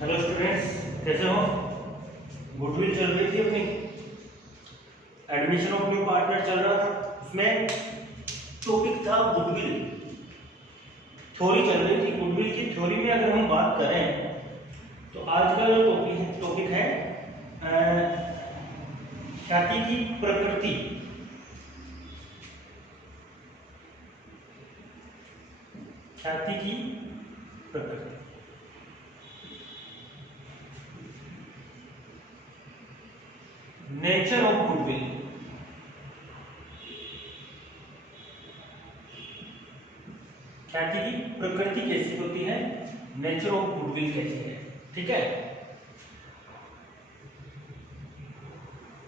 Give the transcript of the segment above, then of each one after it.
Hello students, कैसे हो? Goodwill चल रही थी अपनी, एडमिशन ऑफ न्यू पार्टनर चल रहा था, उसमें टॉपिक था गुडविल। थ्योरी चल रही थी गुडविल की। थ्योरी में अगर हम बात करें तो आज का जो टॉपिक है ख्याति की प्रकृति। ख्याति की प्रकृति, नेचर ऑफ गुडविल। ख्याति की प्रकृति कैसी होती है, नेचर ऑफ गुडविल कैसी है, ठीक है।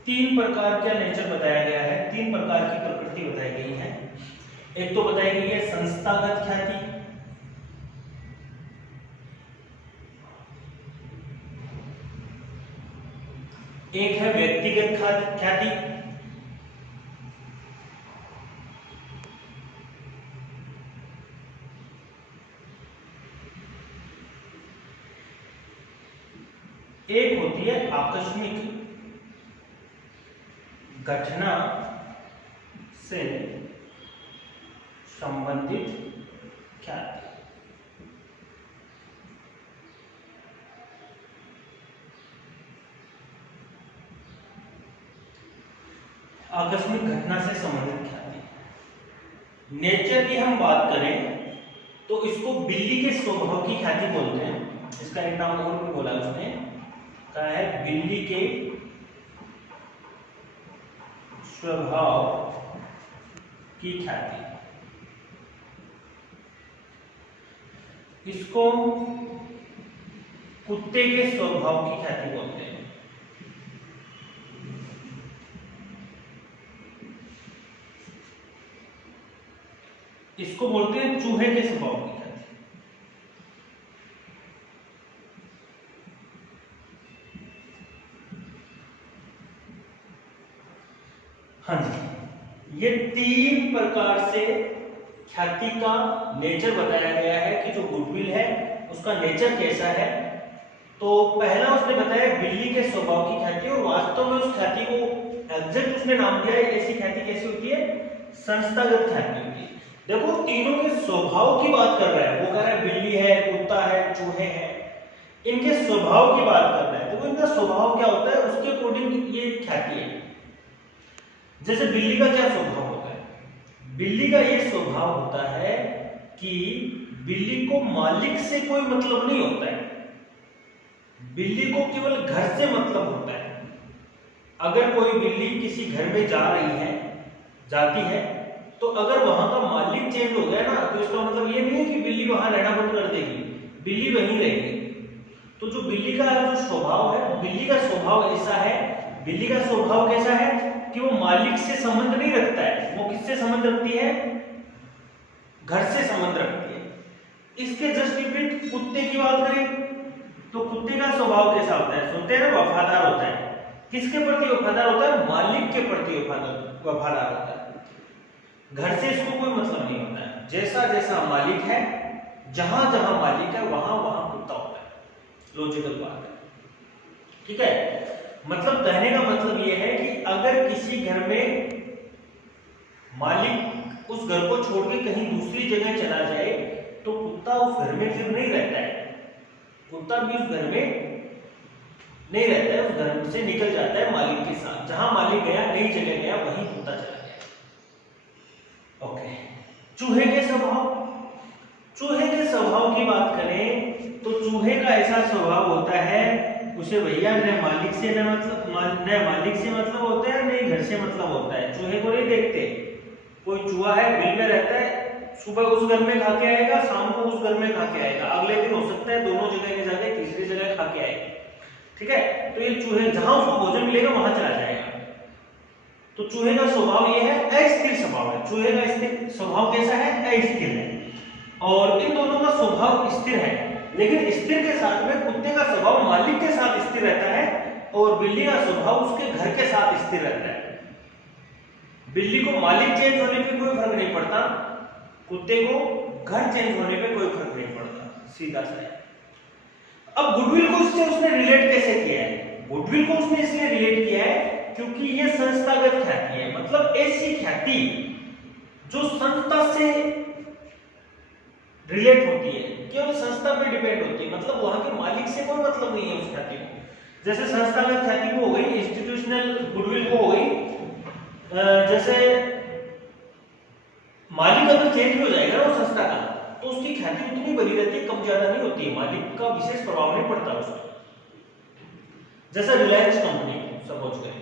तीन प्रकार का नेचर बताया गया है, तीन प्रकार की प्रकृति बताई गई है। एक तो बताई गई है संस्थागत ख्याति, एक है व्यक्तिगत ख्याति, एक होती है आकस्मिक घटना से संबंधित ख्याति। आकस्मिक घटना से संबंधित ख्याति। नेचर की हम बात करें तो इसको बिल्ली के स्वभाव की ख्याति बोलते हैं। इसका एक नाम और भी बोला उसने, कहा है बिल्ली के स्वभाव की ख्याति। इसको कुत्ते के स्वभाव की ख्याति बोलते हैं। इसको बोलते हैं चूहे के स्वभाव की ख्याति। हाँ जी, ये तीन प्रकार से ख्याति का नेचर बताया गया है कि जो गुडविल है उसका नेचर कैसा है। तो पहला उसने बताया बिल्ली के स्वभाव की ख्याति, और वास्तव में उस ख्याति को एग्जैक्ट उसने नाम दिया है। ऐसी ख्याति कैसी होती है, संस्थागत ख्याति होती है। देखो तीनों के स्वभाव की बात कर रहा है, वो कह रहा है बिल्ली है, कुत्ता है, चूहे हैं, इनके स्वभाव की बात कर रहा है। तो इनका स्वभाव क्या होता है उसके अकॉर्डिंग ये ख्याति है। जैसे बिल्ली का क्या स्वभाव होता है, बिल्ली का ये स्वभाव होता है कि बिल्ली को मालिक से कोई मतलब नहीं होता है, बिल्ली को केवल घर से मतलब होता है। अगर कोई बिल्ली किसी घर में जाती है तो अगर वहां का मालिक चेंज हो गया ना, तो इसका मतलब ये नहीं है कि बिल्ली वहां रहना बंद कर देगी, बिल्ली वहीं रहेगी। तो जो बिल्ली का जो स्वभाव है, बिल्ली का स्वभाव ऐसा है, बिल्ली का स्वभाव कैसा है कि वो मालिक से संबंध नहीं रखता है। वो किससे संबंध रखती है, घर से संबंध रखती है। इसके जस्ट विपरीत कुत्ते की बात करें तो कुत्ते का स्वभाव कैसा होता है, सुनते हैं ना, वफादार होता है। किसके प्रति वफादार होता है, मालिक के प्रति वफादार होता है। घर से इसको कोई मतलब नहीं होता है। जैसा जैसा मालिक है, जहां जहां मालिक है वहां वहां कुत्ता होता है। लॉजिकल बात है, ठीक है। मतलब कहने का मतलब यह है कि अगर किसी घर में मालिक उस घर को छोड़ के कहीं दूसरी जगह चला जाए तो कुत्ता उस घर में फिर नहीं रहता है, कुत्ता भी उस घर में नहीं रहता है, उस घर से निकल जाता है मालिक के साथ। जहां मालिक गया, नई जगह गया, वहीं कुत्ता चला गया। ओके, चूहे के स्वभाव। चूहे के स्वभाव की बात करें तो चूहे का ऐसा स्वभाव होता है, उसे भैया न मालिक से न मालिक से मतलब होता है, न घर से मतलब होता है। चूहे को नहीं देखते। कोई चूहा है, बिल में रहता है, सुबह उस घर में खा के आएगा, शाम को उस घर में खा के आएगा, अगले दिन हो सकता है दोनों जगह में जाके तीसरी जगह खा के आएगा, ठीक है। तो ये चूहे जहां उसको भोजन मिलेगा वहां चला जाएगा। तो चूहे का स्वभाव ये है, अस्थिर स्वभाव है। चूहे का स्वभाव कैसा है, अस्थिर है। और इन दोनों का स्वभाव स्थिर है, लेकिन स्थिर के साथ में कुत्ते का स्वभाव मालिक के साथ स्थिर रहता है और बिल्ली का स्वभाव उसके घर के साथ स्थिर रहता है। बिल्ली को मालिक चेंज होने पे कोई फर्क नहीं पड़ता, कुत्ते को घर चेंज होने पे कोई फर्क नहीं पड़ता, सीधा सा है। अब गुडविल को इससे उसने रिलेट कैसे किया है? गुडविल को उसने इसलिए रिलेट किया है क्योंकि ये संस्थागत ख्याति है, मतलब ऐसी ख्याति जो संस्था से रिलेट होती है, केवल संस्था पे डिपेंड होती है, मतलब वहां के मालिक से कोई मतलब नहीं है उस ख्याति को। जैसे संस्थागत ख्याति को हो गई, इंस्टीट्यूशनल गुडविल को हो गई। जैसे मालिक अगर चेंज हो जाएगा वो संस्था का, तो उसकी ख्याति उतनी बनी रहती है, कम ज्यादा नहीं होती है, मालिक का विशेष प्रभाव नहीं पड़ता उस पर। जैसा रिलायंस कंपनी सपोज करें,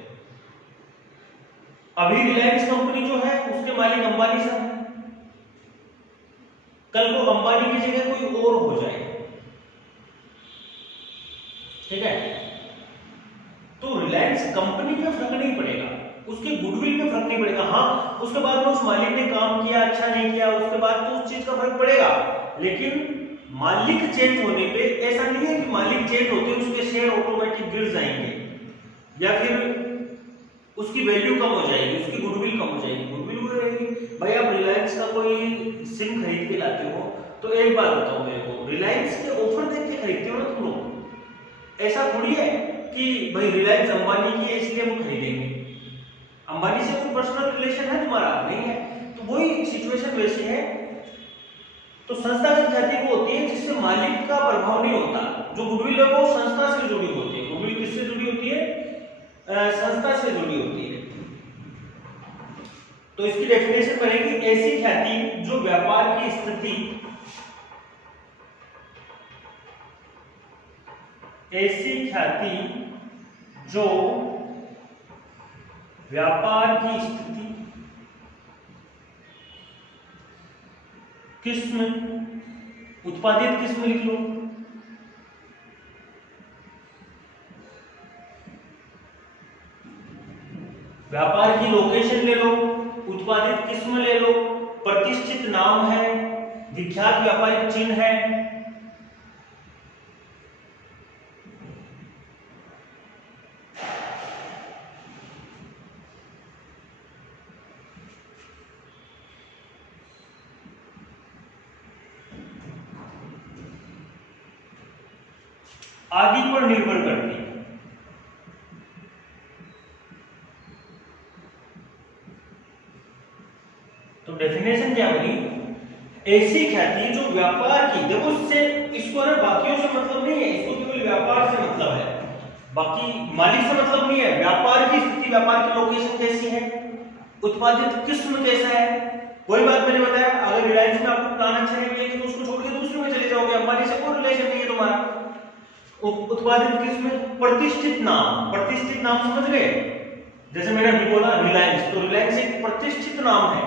अभी रिलायंस कंपनी जो है उसके मालिक अंबानी साहब हैं, कल को अंबानी की जगह कोई और हो जाए, ठीक है, तो रिलायंस कंपनी पे फर्क नहीं पड़ेगा, उसके गुडविल पे फर्क नहीं पड़ेगा। हाँ, उसके बाद में उस मालिक ने काम किया, अच्छा नहीं किया, उसके बाद तो उस चीज का फर्क पड़ेगा, लेकिन मालिक चेंज होने पे ऐसा नहीं है कि मालिक चेंज होते उसके शेयर ऑटोमेटिक गिर जाएंगे या फिर उसकी वैल्यू कम हो जाएगी, उसकी गुडविल कम हो जाएगी, गुडविल वो रहेगी। भाई आप रिलायंस का कोई सिम खरीद के लाते हो तो एक बात बताओ मेरे को, रिलायंस के ऑफर देख के खरीदते हो ना तुम लोग? ऐसा थोड़ी है कि भाई रिलायंस अंबानी की है इसलिए हम खरीदेंगे, अंबानी से कोई पर्सनल रिलेशन है तुम्हारा? नहीं है। तो वही सिचुएशन वैसी है। तो संस्थागत ख्याति वो होती है जिससे मालिक का प्रभाव नहीं होता, जो गुडविल है वो संस्था से जुड़ी होती है। गुडविल किससे जुड़ी होती है? संस्था से जुड़ी होती है। तो इसकी डेफिनेशन बनेगी, ऐसी ख्याति जो व्यापार की स्थिति, ऐसी ख्याति जो व्यापार की स्थिति, किस्म, उत्पादित किस्म लिख लो, व्यापार की लोकेशन ले लो, उत्पादित किस्म ले लो, प्रतिष्ठित नाम है, विख्यात व्यापारिक चिन्ह है, आदि पर निर्भर करती है। तो डेफिनेशन क्या बनी? ऐसी ख्याति जो व्यापार की, देखो इससे इसको ना बाकियों से मतलब नहीं है, इसको केवल व्यापार से मतलब है, बाकी मालिक से मतलब नहीं है। व्यापार की स्थिति, व्यापार की लोकेशन कैसी है, उत्पादित किस्म कैसा है। वही बात मैंने बताया, अगर रिलायंस में आपको प्लान अच्छा नहीं मिलेगा तो उसको छोड़ के दूसरे में चले जाओगे, अंबानी से कोई रिलेशन नहीं है तुम्हारा। उत्पादित किस्म, प्रतिष्ठित नाम, प्रतिष्ठित नाम समझ गए? जैसे मैंने अभी बोला रिलायंस, तो रिलायंस एक प्रतिष्ठित नाम है।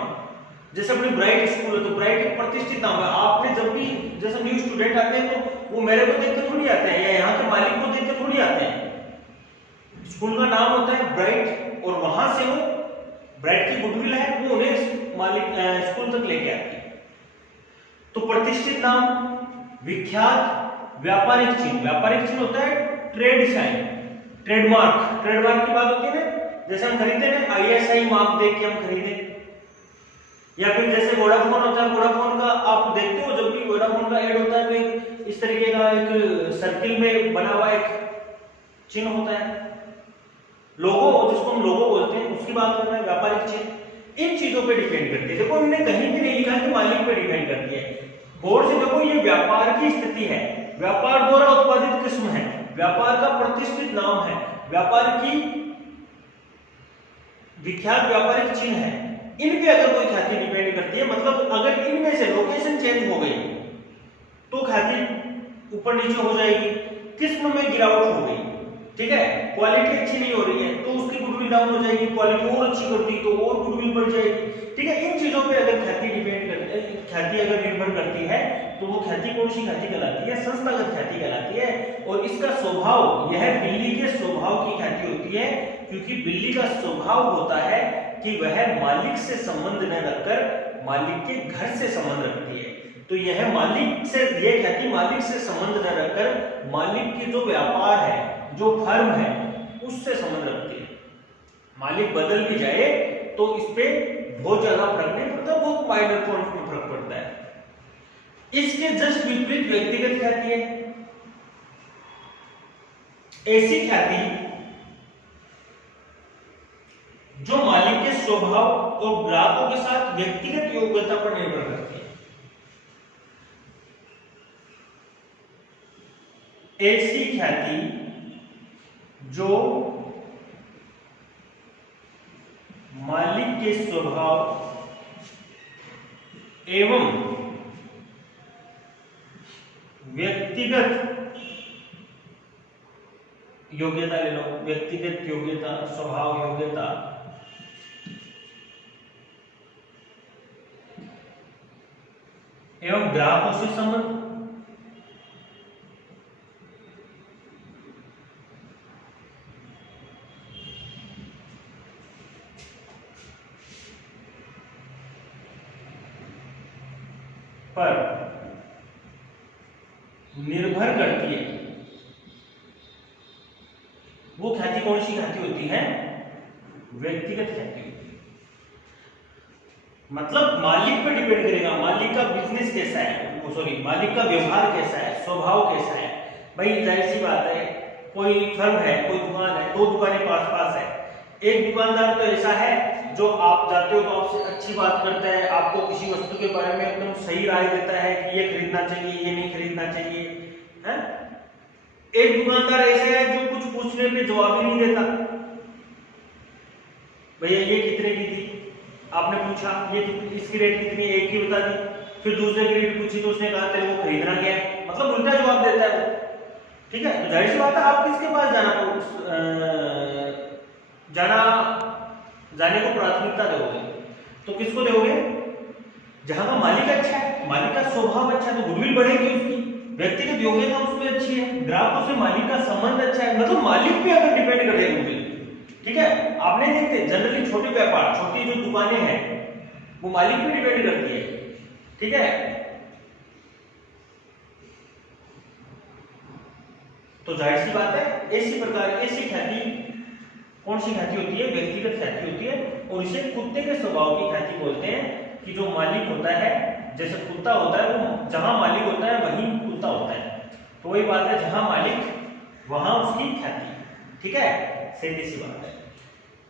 जैसे अपनी ब्राइट स्कूल है तो ब्राइट एक प्रतिष्ठित नाम है। आपने जब भी जैसे न्यू स्टूडेंट आते हैं तो वो मेरे को देख के थोड़ी आते हैं या यहाँ के मालिक को देख के थोड़ी आते हैं। स्कूल का नाम होता है ब्राइट और वहां से वो ब्राइट की गुडविल है, वो उन्हें मालिक स्कूल तक लेके आती है। तो प्रतिष्ठित नाम, विख्यात व्यापारिक चिन्ह, व्यापारिक चिन्ह होता है ट्रेड साइन, ट्रेडमार्क, ट्रेडमार्क की बात होती है ना, जैसे हम खरीदते हैं ISI मार्क देख के हम खरीदे, या फिर जैसे वोडाफोन होता है, वोडाफोन का आप देखते हो जब भी वोडाफोन का ऐड होता है तो इस तरीके का एक सर्किल में बना हुआ एक चिन्ह होता है, लोगो, जिसको हम लोगो बोलते हैं, उसकी बात कर रहे हैं, व्यापारिक चिन्ह। इन चीजों पे डिपेंड करती है। देखो हमने कहीं भी नहीं लिखा कि मालिक पे डिपेंड करती है, गौर से देखो, ये व्यापार की स्थिति है, व्यापार द्वारा उत्पादित किस्म है, व्यापार का प्रतिष्ठित नाम है, व्यापार की विख्यात व्यापारिक चिन्ह है। इन पे अगर कोई ख्याति डिपेंड करती है, मतलब अगर इनमें से लोकेशन चेंज हो गई तो ख्याति ऊपर नीचे हो जाएगी, किस्म में गिरावट हो गई, ठीक है, क्वालिटी अच्छी नहीं हो रही है तो उसकी गुडविल डाउन हो जाएगी, क्वालिटी और अच्छी करती तो और गुडविल बढ़ जाएगी, ठीक है। इन चीजों पे अगर ख्याति डिपेंड करती है, ख्याति अगर निर्भर करती है तो वो ख्याति कौन सी ख्याति कहलाती है? संस्थागत ख्याति कहलाती है। और इसका स्वभाव, यह बिल्ली के स्वभाव की ख्याति होती है, क्योंकि बिल्ली का स्वभाव होता है कि वह मालिक से संबंध न रखकर मालिक के घर से संबंध रखती है। तो यह मालिक से, यह ख्याति मालिक से संबंध न रखकर मालिक की जो व्यापार है, जो फर्म है, उससे संबंध रखती है। मालिक बदल भी जाए तो इस पे बहुत ज्यादा फर्क नहीं पड़ता, बहुत माइनर पॉइंट में फर्क पड़ता है। इसके जस्ट विपरीत व्यक्तिगत ख्याति है। ऐसी ख्याति जो मालिक के स्वभाव और ग्राहकों के साथ व्यक्तिगत योग्यता पर निर्भर करती है। ऐसी ख्याति जो मालिक के स्वभाव एवं व्यक्तिगत योग्यता, ले लो व्यक्तिगत योग्यता, स्वभाव योग्यता एवं ग्राहकों से संबंध पर निर्भर करती है। वो ख्याति कौन सी ख्याति होती है? व्यक्तिगत ख्याति होती है। मतलब मालिक पर डिपेंड करेगा, मालिक का बिजनेस कैसा है, मालिक का व्यवहार कैसा है, स्वभाव कैसा है। भाई जाहिर सी बात है, कोई फर्म है, कोई दुकान है, दो दुकानें पास पास है। एक दुकानदार तो ऐसा है जो आप जाते हो तो आपसे अच्छी बात करता है, आपको किसी वस्तु के बारे में एकदम सही राय देता है कि ये खरीदना चाहिए, ये नहीं खरीदना चाहिए, है? एक दुकानदार ऐसा है जो कुछ पूछने पे जवाब ही नहीं देता। भैया ये कितने की थी? आपने पूछा ये इसकी रेट कितनी है, एक की बता दी। फिर दूसरे की रेट पूछी तो उसने कहा तेरे को खरीदना क्या है, मतलब उल्टा जवाब देता है वो। ठीक है, तो जाहिर सी बात है आप किसके पास जाने को प्राथमिकता दोगे? तो किसको दोगे? जहां का मालिक अच्छा है, मालिक का स्वभाव अच्छा है तो गुडविल बढ़ेगी उसकी, व्यक्तिगत योग्यता उसमें अच्छी है, ग्राहकों से मालिक का संबंध अच्छा है, मतलब मालिक पे अगर डिपेंड करेगा गुडविल। ठीक है, आपने देखते जनरली छोटे व्यापार, छोटी जो दुकानें हैं वो मालिक पे डिपेंड करती है। ठीक है, तो जाहिर सी बात है ऐसी प्रकार ऐसी ख्याति कौन सी ख्याति होती है? व्यक्तिगत ख्याति होती है। और इसे कुत्ते के स्वभाव की ख्याति बोलते हैं कि जो मालिक होता है, जैसे कुत्ता होता है वो जहां मालिक होता है वहीं कुत्ता होता है। तो वही बात है, जहां मालिक वहां उसकी ख्याति। ठीक है, सीधी सी बात है।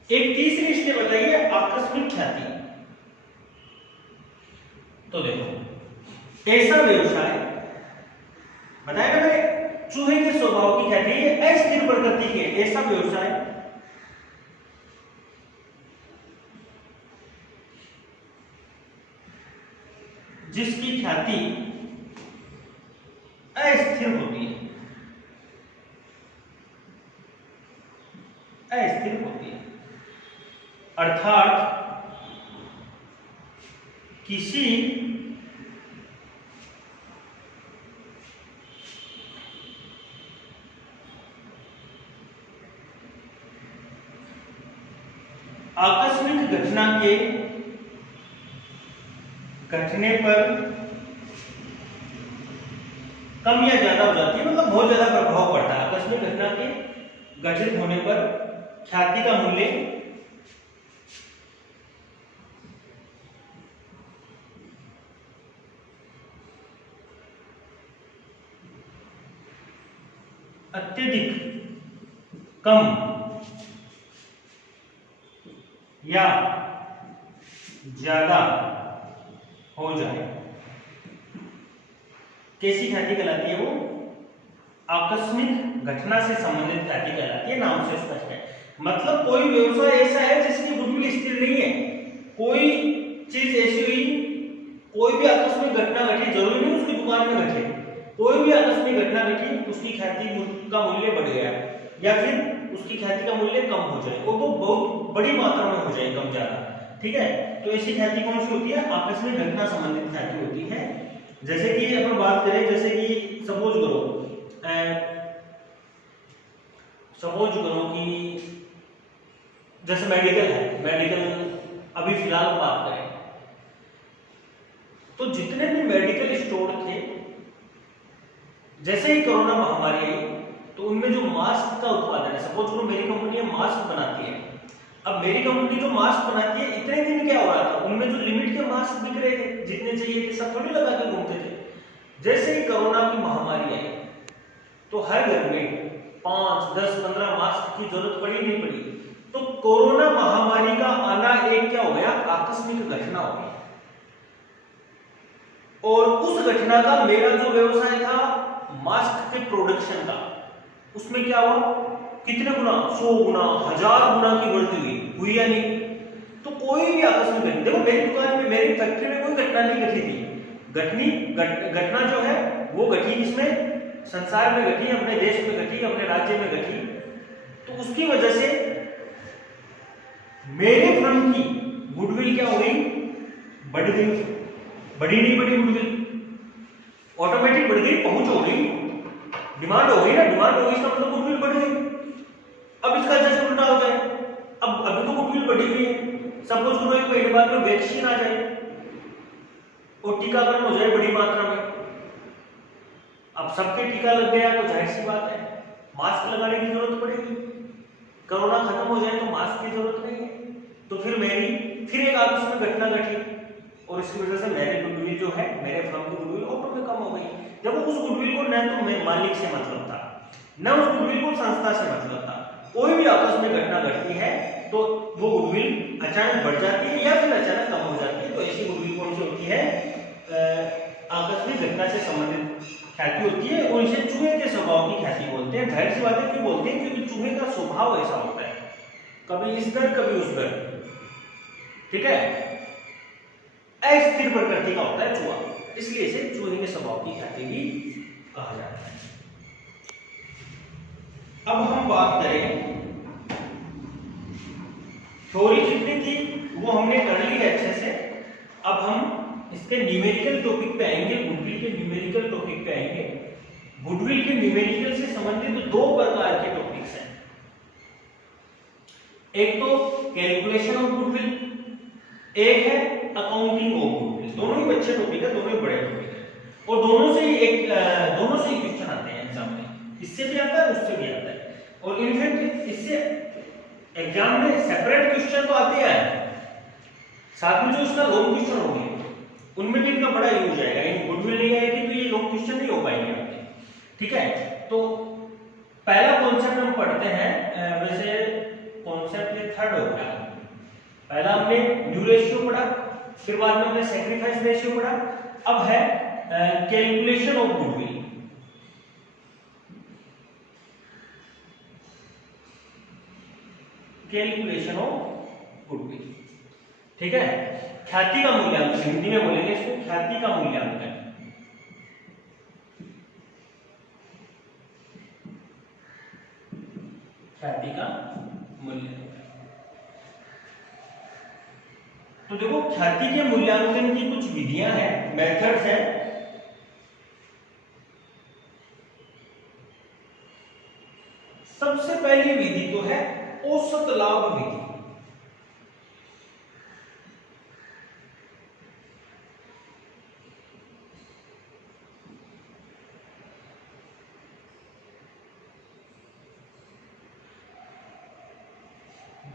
एक तीसरी इसने बताइए आकस्मिक ख्याति। तो देखो, ऐसा व्यवसाय बताया ना मैंने, चूहे के स्वभाव की ख्याति है, अस्थिर प्रकृति के। ऐसा व्यवसाय जिसकी ख्याति अस्थिर होती है, अस्थिर होती है, अर्थात किसी आकस्मिक घटना के घटने पर कम या ज्यादा हो जाती है, मतलब बहुत ज्यादा प्रभाव पड़ता है। आकस्मिक घटना के घटित होने पर ख्याति का मूल्य अत्यधिक कम या ज्यादा हो जाए। कैसी ख्याति कहलाती है वो? आकस्मिक घटना से संबंधित ख्याति कहलाती है, नाम से स्पष्ट है। मतलब कोई व्यवसाय ऐसा है जिसकी गुडविल स्थिर नहीं है, कोई चीज ऐसी हुई, कोई भी आकस्मिक घटना घटी, जरूरी नहीं उसकी दुकान में घटे, कोई भी आकस्मिक घटना घटी, उसकी ख्याति का मूल्य बढ़ गया या फिर उसकी ख्याति का मूल्य कम हो जाए, वो तो बहुत बड़ी मात्रा में हो जाए, कम ज्यादा। ठीक है, तो ऐसी ख्याति कौन सी होती है? आकस्मिक घटना संबंधित ख्याति होती है। जैसे कि अपन बात करें, जैसे कि सपोज करो कि जैसे मेडिकल है, मेडिकल अभी फिलहाल बात करें तो जितने भी मेडिकल स्टोर थे, जैसे ही कोरोना महामारी आई तो उनमें जो मास्क का उत्पादन है, सपोज करो मेरी कंपनी मास्क बनाती है, अब मेरी कंपनी जो मास्क बनाती है, इतने दिन क्या हो रहा था, उनमें जो लिमिट के मास्क बिक रहे थे, जितने चाहिए थे सब थोड़ी लगा के घूमते थे। जैसे ही कोरोना की महामारी आई तो हर घर में 5, 10, 15 मास्क की जरूरत पड़ी नहीं पड़ी। तो कोरोना महामारी का आना एक क्या हो गया, आकस्मिक घटना हो गई। और उस घटना का मेरा जो व्यवसाय था मास्क के प्रोडक्शन का, उसमें क्या हुआ, कितने गुना, 100 गुना, 1000 गुना की वृद्धि हुई या नहीं। तो कोई भी आकस्मिक घटना, देखो मेरी दुकान में, मेरी फैक्ट्री में कोई घटना नहीं घटी थी। घटना जो है वो घटी इसमें संसार में घटी, अपने देश में घटी, अपने राज्य में घटी। तो उसकी वजह से मेरे फर्म की गुडविल क्या हो गई, बढ़ गई। बढ़ी नहीं बढ़ी गुडविल, ऑटोमेटिक बढ़ गई, पहुंच हो गई, डिमांड हो गई ना, डिमांड हो गई इसका मतलब गुडविल बढ़ गई। अब इसका जैसे उल्टा हो जाए, अब अभी तो गुडविल बढ़ी हुई है, सपोज करो एक महीने बाद में वैक्सीन आ जाए और टीकाकरण हो जाए बड़ी मात्रा में। अब सबके टीका लग गया तो जाहिर सी बात है मास्क लगाने की जरूरत पड़ेगी। कोरोना खत्म हो जाए तो मास्क की जरूरत नहीं है। तो फिर एक आकस्मिक घटना घटी और इसकी वजह से मेरी गुडविल जो है, मेरे फर्म की गुडविल ऑटो में कम हो गई। जब उस गुडविल को न तो मैं मालिक से मतलब था, न उस गुडविल को संस्था से मतलब था। कोई भी आकस्मिक घटना घटती है तो वो गुडविल अचानक बढ़ जाती है या फिर अचानक कम हो जाती है। तो ऐसी गुडविल कौन सी होती है, आकस्मिक घटना से संबंधित ख्याति होती है और इसे चूहे के स्वभाव की ख्याति बोलते हैं। जाहिर सी बात है क्यों बोलते हैं, क्योंकि चूहे का स्वभाव ऐसा होता है, कभी इस घर कभी उस घर, ठीक है, अस्थिर प्रकृति का होता है चूहा, इसलिए इसे चूहे के स्वभाव की ख्याति भी कहा जाता है। अब हम बात करें, थ्योरी जितनी थी वो हमने कर ली है अच्छे से। अब हम इसके न्यूमेरिकल टॉपिक पे आएंगे, गुडविल के न्यूमेरिकल टॉपिक पे आएंगे। गुडविल के न्यूमेरिकल से संबंधित दो प्रकार के टॉपिक्स हैं, एक तो कैलकुलेशन ऑफ गुडविल, एक है अकाउंटिंग ऑफ गुडविल। दोनों ही अच्छे टॉपिक है, दोनों ही बड़े टॉपिक है और दोनों से ही क्वेश्चन आते हैं एग्जाम में, इससे भी आता है उससे भी आता है। और इनफैक्ट इससे एग्जाम में सेपरेट क्वेश्चन तो आते हैं, साथ में जो इसका लॉन्ग क्वेश्चन होंगे उनमें भी इनका बड़ा यूज आएगा। इन गुडविल नहीं आएगी तो ये लॉन्ग क्वेश्चन नहीं हो पाएंगे आपके, ठीक है। तो पहला कॉन्सेप्ट हम पढ़ते हैं, वैसे कॉन्सेप्ट ये थर्ड हो गया। पहला हमने ड्यू रेशियो पढ़ा, फिर बाद में हमने सैक्रिफाइस रेशियो पढ़ा, अब है calculation of goodwill. Calculation of goodwill, ठीक है। ख्याति का मूल्यांकन, हिंदी में बोलेंगे इसको ख्याति का मूल्यांकन। ख्याति का मूल्यांकन, तो देखो ख्याति के मूल्यांकन की कुछ विधियां हैं, मेथड्स हैं। सबसे पहली विधि तो है औसत लाभ विधि।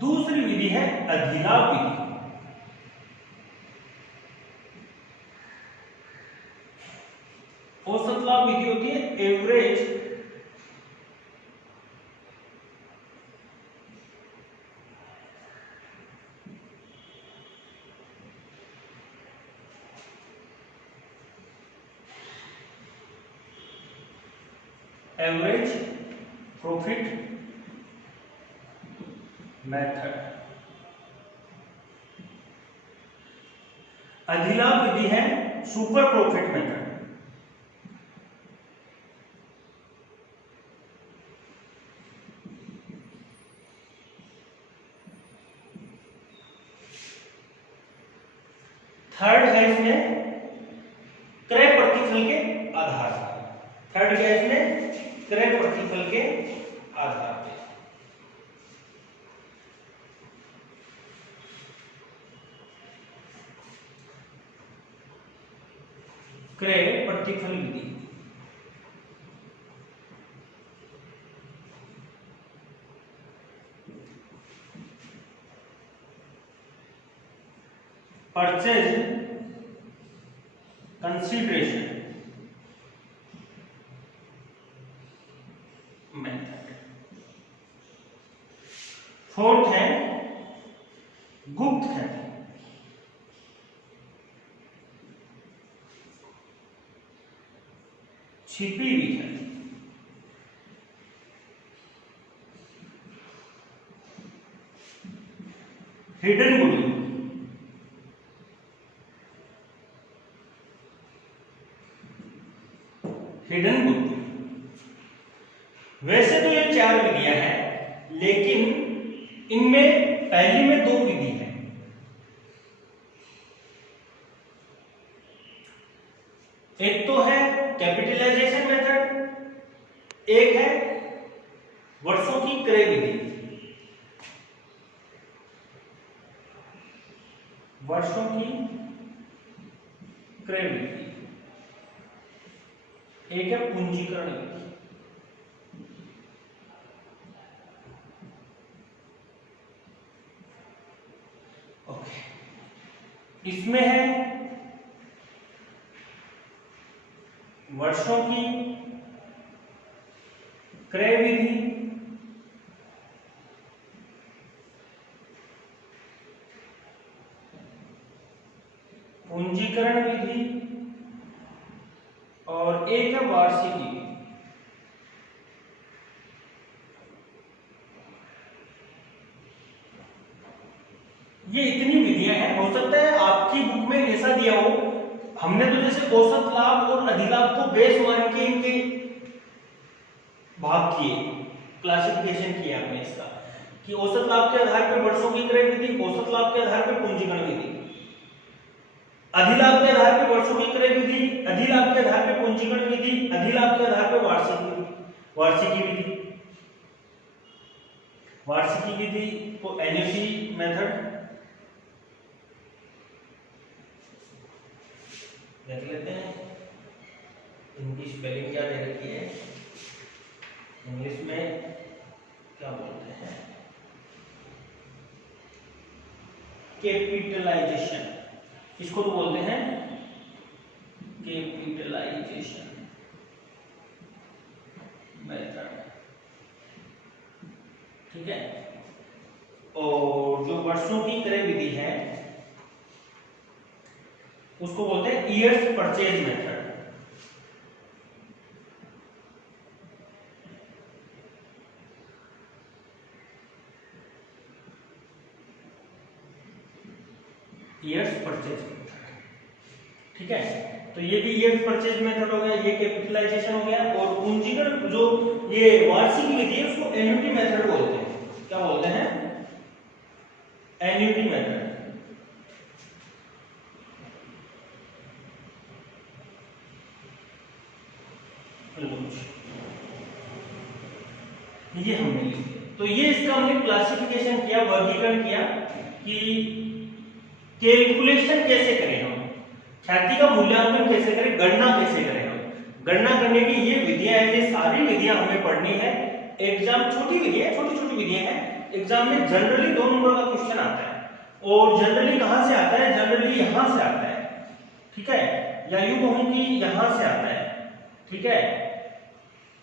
दूसरी विधि है अधिलाभ विधि। औसत लाभ विधि होती है एवरेज प्रॉफिट मेथड। अधिलाभ विधि है सुपर प्रॉफिट मेथड। थर्ड है इसमें क्रय प्रतिफल के आधार पर। थर्ड है इसमें क्रय प्रतिफल के आधार पर। क्रय प्रतिफल विधि। Purchase consideration method. फोर्थ है गुप्त ख्याति। छिपी हुई ख्याति। Hidden goodwill. Hidden goodwill. वैसे तो ये 4 विधियां हैं, लेकिन इनमें पहली में 2 विधि है। एक तो है कैपिटलाइजेशन मेथड, एक है वर्षों की क्रय विधि। वर्षों की क्रय विधि, एक है पूंजीकरण विधि। ओके, इसमें है वर्षों की क्रय विधि, पूंजीकरण विधि और एक है वार्षिकी विधि। ये इतनी विधियां हैं। हो सकता है आपकी बुक में ऐसा दिया हो, हमने तो जैसे औसत लाभ और अधिलाभ को बेस मान के इनके भाग किए, क्लासिफिकेशन किया हमने इसका, कि औसत लाभ के आधार पर वर्षों की क्रय विधि, औसत लाभ के आधार पर पूंजीकरण विधि, अधिलाभ के आधार पर वर्षों की क्रय विधि, अधिलाभ के आधार पर पूंजीकरण विधि, अधिलाभ के आधार पर वार्षिकी विधि। वार्षिकी विधि को एन्युटी मेथड देख लेते हैं। इनकी स्पेलिंग क्या दे रखी है, इंग्लिश में क्या बोलते हैं, कैपिटलाइजेशन, इसको तो बोलते हैं कैपिटलाइजेशन मेथड, ठीक है। और जो वर्षों की क्रय विधि है उसको बोलते हैं years purchase method. Years purchase method, ठीक है। तो ये भी ईयर्स परचेज मेथड हो गया, ये कैपिटलाइजेशन हो गया। और पूंजीकरण जो ये वार्षिक विधि है उसको एन्युटी मेथड बोलते हैं। क्या बोलते हैं? Annuity method. ये हमने लिखे। तो ये इसका हमने क्लासिफिकेशन किया, वर्गीकरण किया कि कैलकुलेशन कैसे करें हम, ख्याति का मूल्यांकन कैसे करें, गणना कैसे करें हम। गणना करने की ये विधियां हैं, ये सारी विधियां हमें पढ़नी है। एग्जाम छोटी विधियां, छोटी छोटी विधियां हैं। एग्जाम में जनरली 2 नंबर का क्वेश्चन आता है, और जनरली कहां से आता है? जनरली यहां से आता है, ठीक है। या यूं कहूं कि यहां से आता है, ठीक है।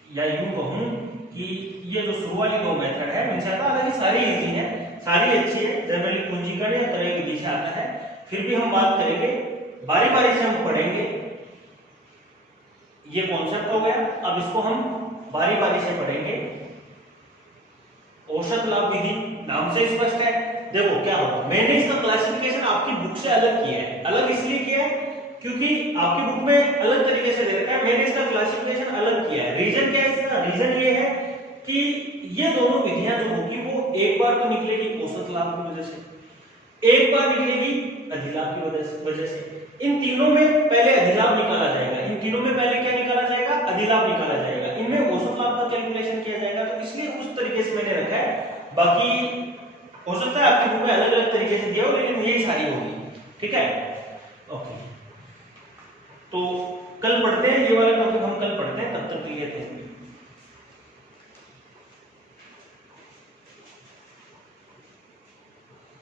या यूं कहूं कि ये जो शुरू वाली 2 मेथड है उनसे आता है। हालांकि सारी इजी है, सारी अच्छी है। जनरली पूंजीकरण या क्रय विधि से आता है। फिर भी हम बात करेंगे, बारी बारी से हम पढ़ेंगे। ये कॉन्सेप्ट हो गया, अब इसको हम बारी बारी से पढ़ेंगे। औसत लाभ विधि नाम से स्पष्ट है। देखो क्या होगा, मैंने इसका क्लासिफिकेशन आपकी बुक से अलग किया है। अलग इसलिए किया है क्योंकि आपकी बुक में अलग तरीके से दे रखा है, मैंने इसका क्लासिफिकेशन अलग किया है। रीजन क्या है इसका? रीजन ये है कि ये दोनों विधियां जो होगी वो एक बार तो निकलेगी औसत लाभ की वजह से, एक बार निकलेगी अधिलाभ की वजह से। इन तीनों में पहले अधिलाभ निकाला जाएगा, इन तीनों में पहले क्या निकाला जाएगा? अधिलाभ निकाला जाएगा। इनमें औसत लाभ का कैलकुलेशन किया जाएगा, तो इसलिए उस तरीके से मैंने रखा है। बाकी हो सकता है आपकी बुक में अलग अलग तरीके से दिया हो, लेकिन यही सारी होगी, ठीक है। ओके, तो कल पढ़ते हैं, ये वाला टॉपिक हम कल पढ़ते हैं। तब तक के लिए